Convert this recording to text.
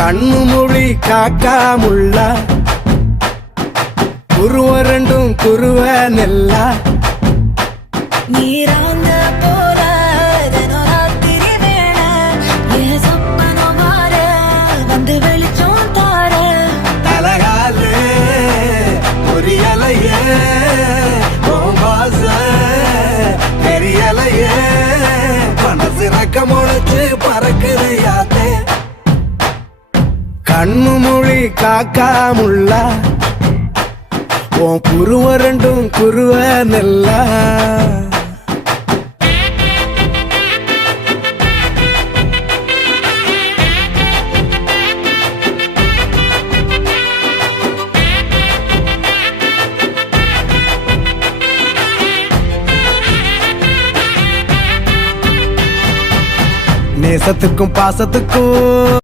கண்ணு மொழி காக்காமுள்ள குருவ ரெண்டும் குருவ நெல்லா நீராங்க போல தினராத்திரி வேண என் சொப்பனம் மாற வந்து வெளிச்சம் தார தலகாலே பொரியலையே ஓம்பாச பெரியலையே மனசு ரக்க முளைச்சு பறக்குது யாத்தே கண்ணு மொழி காக்காமுள்ள உன் குருவ ரெண்டும் குருவ நெல்லா நேசத்துக்கும் பாசத்துக்கும்